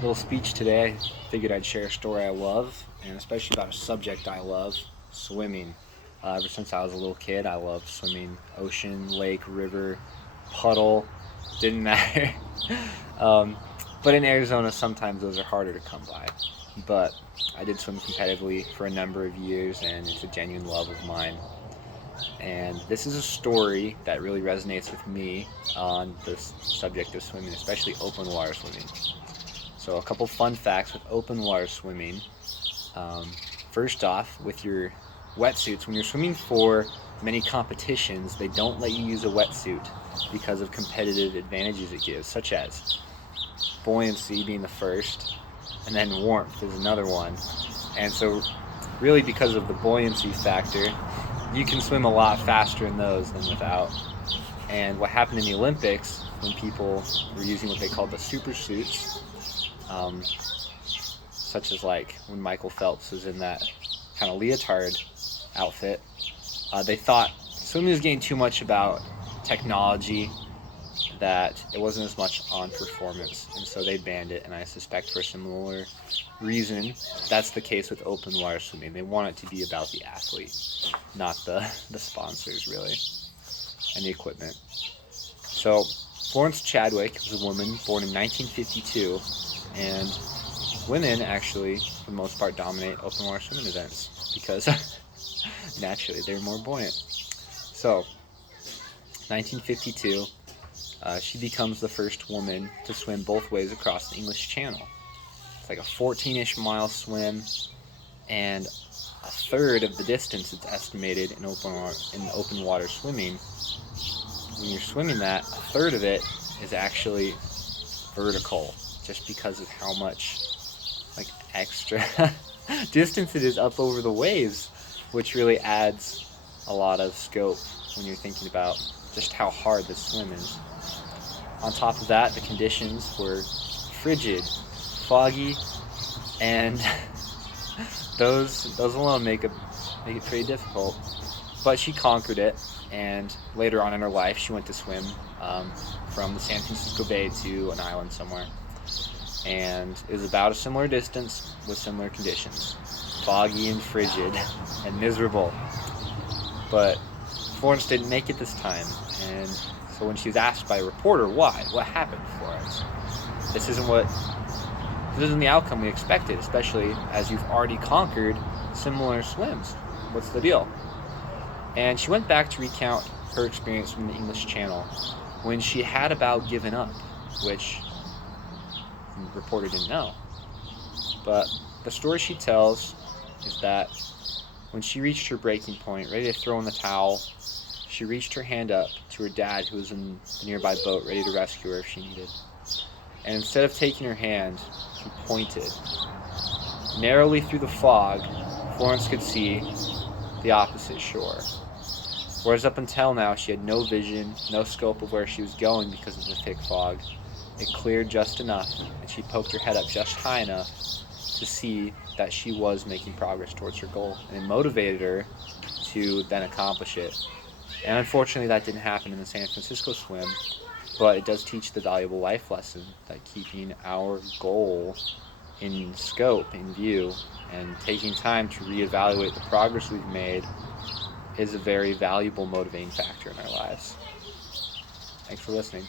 little speech today. I figured I'd share a story I love, and especially about a subject I love, swimming. Ever since I was a little kid, I loved swimming. Ocean, lake, river, puddle, didn't matter. um, but in Arizona, sometimes those are harder to come by. But I did swim competitively for a number of years, and it's a genuine love of mine. And this is a story that really resonates with me on the subject of swimming, especially open water swimming. So a couple fun facts with open water swimming. Um, First off, with your wetsuits, when you're swimming for many competitions, they don't let you use a wetsuit because of competitive advantages it gives, such as buoyancy being the first, and then warmth is another one. And so really because of the buoyancy factor, you can swim a lot faster in those than without. And what happened in the Olympics when people were using what they called the super suits, um, such as like when Michael Phelps was in that kind of leotard outfit, they thought swimming was getting too much about technology, that it wasn't as much on performance, and so they banned it. And I suspect for a similar reason, that's the case with open water swimming. They want it to be about the athlete, not the sponsors really, and the equipment. So Florence Chadwick was a woman born in 1952, and women actually, for the most part, dominate open water swimming events because naturally they're more buoyant. So 1952, she becomes the first woman to swim both ways across the English Channel. It's like a 14-ish mile swim, and a third of the distance it's estimated in open water swimming. When you're swimming that, a third of it is actually vertical, just because of how much like extra distance it is up over the waves, which really adds a lot of scope when you're thinking about just how hard this swim is. On top of that, the conditions were frigid, foggy, and those alone make it pretty difficult. But she conquered it, and later on in her life, she went to swim from the San Francisco Bay to an island somewhere. And it was about a similar distance with similar conditions, foggy and frigid and miserable. But Florence didn't make it this time, and so when she was asked by a reporter why, what happened, Florence, this isn't the outcome we expected, especially as you've already conquered similar swims. What's the deal? And she went back to recount her experience from the English Channel when she had about given up, which the reporter didn't know. But the story she tells is that when she reached her breaking point, ready to throw in the towel, she reached her hand up to her dad, who was in the nearby boat, ready to rescue her if she needed. And instead of taking her hand, he pointed. Narrowly through the fog, Florence could see the opposite shore. Whereas up until now, she had no vision, no scope of where she was going because of the thick fog. It cleared just enough, and she poked her head up just high enough to see that she was making progress towards her goal. And it motivated her to then accomplish it. And unfortunately, that didn't happen in the San Francisco swim, but it does teach the valuable life lesson that keeping our goal in scope, in view, and taking time to reevaluate the progress we've made is a very valuable motivating factor in our lives. Thanks for listening.